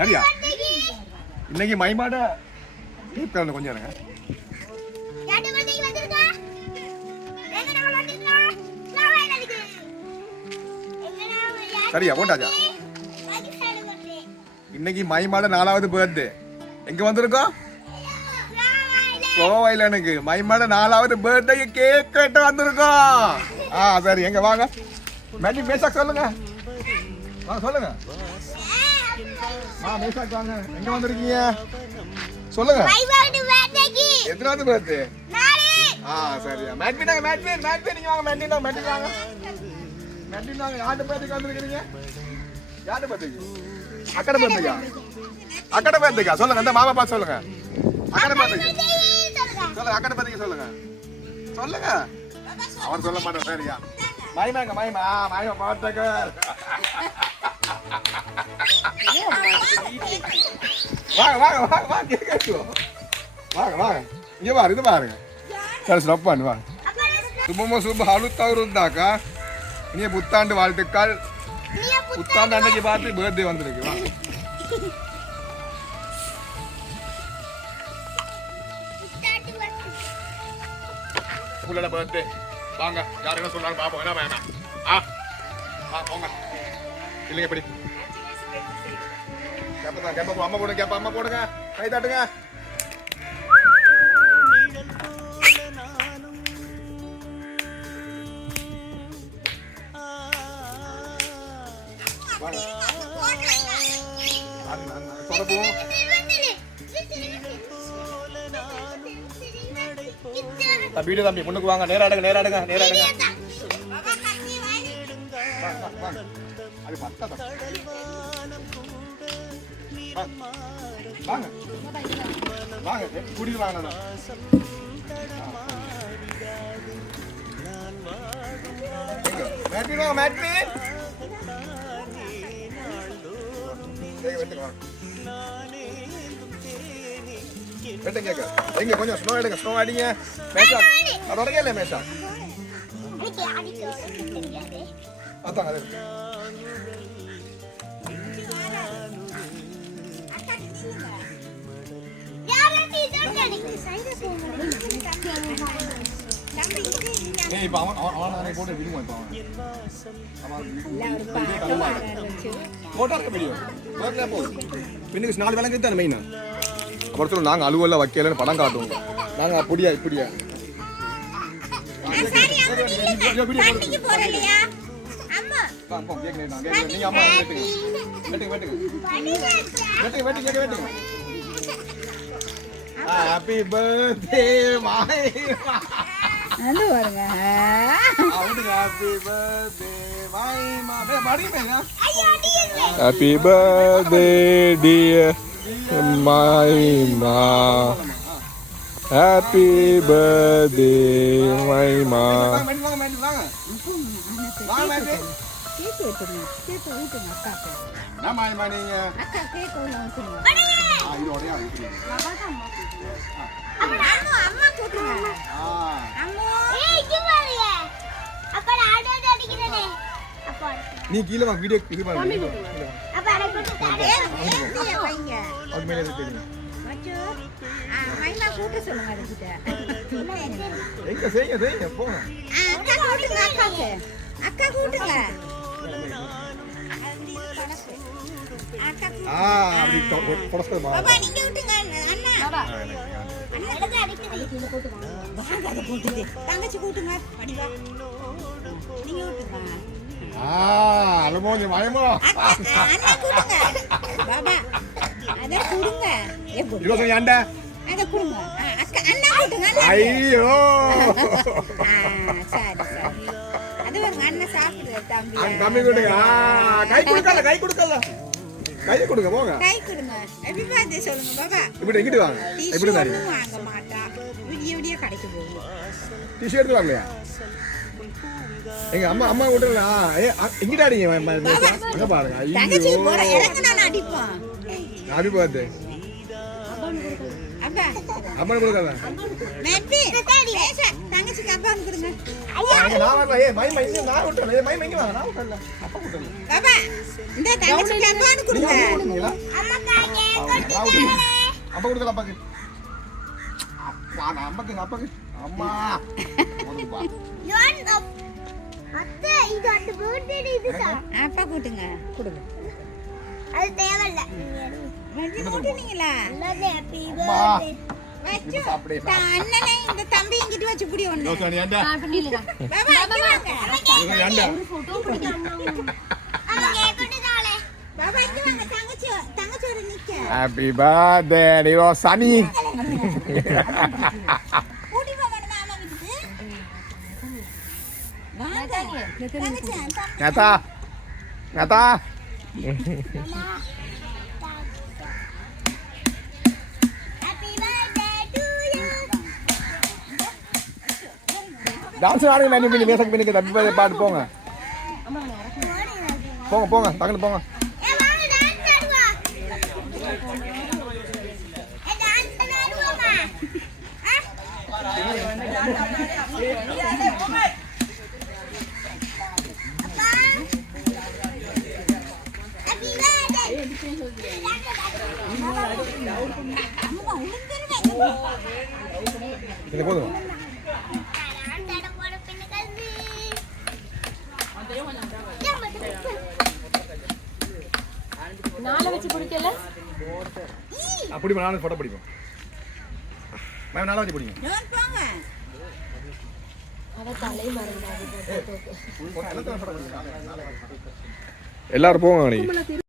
சரியா இன்னைக்கு மைமாட டீப் கலந்து கொஞ்சம் இருங்க சரியா போட்டாச்சா இன்னைக்கு மைமாட 4வது பர்த்டே எங்க வந்திருக்கோம் கோவைலனுக்கு மைமாட 4வது பர்த்டே கேக் கட்ட வந்திருக்கோம் சரி எங்க வாங்க மேஜிக் மேசாக் சொல்லுங்க சொல்லுங்க மேசாக் வாங்க எங்க வந்திருக்கீங்க சொல்லுங்க எத்தனாவது பர்த்டே சரியா மேட்வின் நீங்க வாங்க மேட்வின் வாங்க யார்கிட்ட பர்த்டேக்கு வந்திருக்கீங்க யார்கிட்ட பர்த்டேக்கு அக்கட பர்த்டேக்கா சொல்லுங்க இந்த மாமா பார்த்து சொல்லுங்க அக்கட பர்த்டேக்கு சொல்லுங்க அக்கட பர்த்டேக்கு சொல்லுங்க அவர் சொல்ல மாட்டேன் சரியா மைமா பாத்துக்க வாங்க கேட்கும் வாங்க இங்க பாரு இது பாருங்க சரி ஸ்டாப் பண்ணு வாங்க சுப அழுத்தவருந்தாக்கா இனிய புத்தாண்டு வாழ்த்துக்கள் புத்தாண்டு அன்னைக்கு பார்த்து பர்த்டே வந்திருக்கு வாங்க புள்ளட பர்த்டே வாங்க யார் என்ன சொல்றாங்க பாப்போம் என்ன வேணாம் போங்க இல்லைங்க எப்படி கேப்பா அம்மா போடுங்க கை தாட்டுங்க வீடு தம்பி முன்னுக்கு வாங்க நேராடுங்க அது பத்தா வாங்க குடிக்கு வாங்க எங்க கொஞ்சம் ஸ்னோ எடுங்க ஸ்னோ அடிங்க மேஷா அதோட கேளு மேஷா அதான் அது இப்ப அவன் போட்டு விடுவோம் பின்னுக்கு 4 விளங்கு தானே மெயினா ஒருத்தர் நாங்கள் அலுவலில் வைக்கலன்னு படம் காட்டுவோம் நாங்கள் அப்படியா இப்படியா ஹாப்பி பர்த்டே அது வருங்க happy birthday happy birthday dear Maima, happy birthday, Maima. Nama Maima நீ கீழ வா வீடியோ இது பாருங்க அப்ப அட போட்டு ஏ வைங்க அது மேல தெரியும் மச்சோ மைமா கூட்ட சொல்லுங்க அதுகிட்ட எங்க செய்யுங்க போங்க அக்கா கூட்டுங்க அக்கா கூட்டுங்க அப்படி கொடஸ்து பாபா நீங்க கூட்டுங்க அண்ணா பாபா அண்ணா எடுங்க அடிக்குது கீழ கூட்டுங்க வாங்க அத கூட்டுங்க தங்கச்சி கூட்டுங்க படிவா நீங்க கூட்டுங்க அலமோஞ்சி மயமோ அண்ணா கூடுங்க பாபா அத கூடுங்க இவங்க ஏண்டா அத கூடுங்க அக்கா அண்ணா கூடுங்க ஐயோ சரி அது வந்து அண்ணா சாப்பிடுற தம்பி கூடுங்க கை கொடுங்க போங்க கை கொடுங்க ஹேப்பி பர்த்டே சொல்லுங்க பாபா இப்படி இங்கிட்டு வாங்க இப்படி வாங்க மாட்டா விடிய கடைக்கு போங்க டி-ஷர்ட் வாங்கலையா எங்க அம்மா விட்டுறா எங்கிட்ட அடிங்க அங்க பாருங்க ஐயோ எனக்கு நான் அடிப்பேன் ஹாப்பி பர்த்டே அப்பா கொடுக்காத மேப்பி தங்கச்சிக்கு அப்பா கொடுங்க ஐயா நான் வரல மைமா இங்க நான் விட்டுறேன் மைமா இங்க வா நான் விட்டுறல அப்பா விட்டுறல பாபா இந்த தங்கச்சிக்கு அப்பா கொடுங்க அம்மா அப்பா கொடுக்கல அப்பாக்கு. அப்பா அம்மாக்கு அம்மா. அத்தை இது அந்த பர்த்டே இதுதான். அப்பா கொடுங்க. அது தேவையில்ல. மஞ்சள் போட்டுனீங்களா? நல்ல ஹேப்பி பர்த்டே. வச்சு அண்ணனே இந்த தம்பி இங்கிட்டு வச்சு புடி ஒண்ணு. பண்ணிடுங்க. பாபா வாங்க. ஒரு போட்டோ பிடிக்கணும். அம்மா கேக்குதாலே. பாபா இங்க வாங்க தங்கச்சி ஒரு நிக்க. ஹேப்பி பர்த்டே டியோ சனி. கூடி போங்க மாமா வீட்டுக்கு. வாங்க. தங்கச்சி. ஞாதா. மாமா. டான்ஸ் ஆடுங்க நான் நீங்க மேசக்கு பின்னுக்கு தப்பி பாட்டு போங்க போங்க டக்குனு போங்க ஏ வாங்க டான்ஸ் ஆடுவா ஏ டான்ஸ் ஆடுவாமா அப்பா ஹேப்பி பர்த்டே அம்மா உளுந்துருவே இது போதும் நாளை வச்சு பிடிக்கல அப்படி நாளை போட்டோ பிடிக்கும் மேம் நாளை வச்சு பிடிக்கும் போங்க அவ தலை மறந்தாது எல்லாரும் போங்க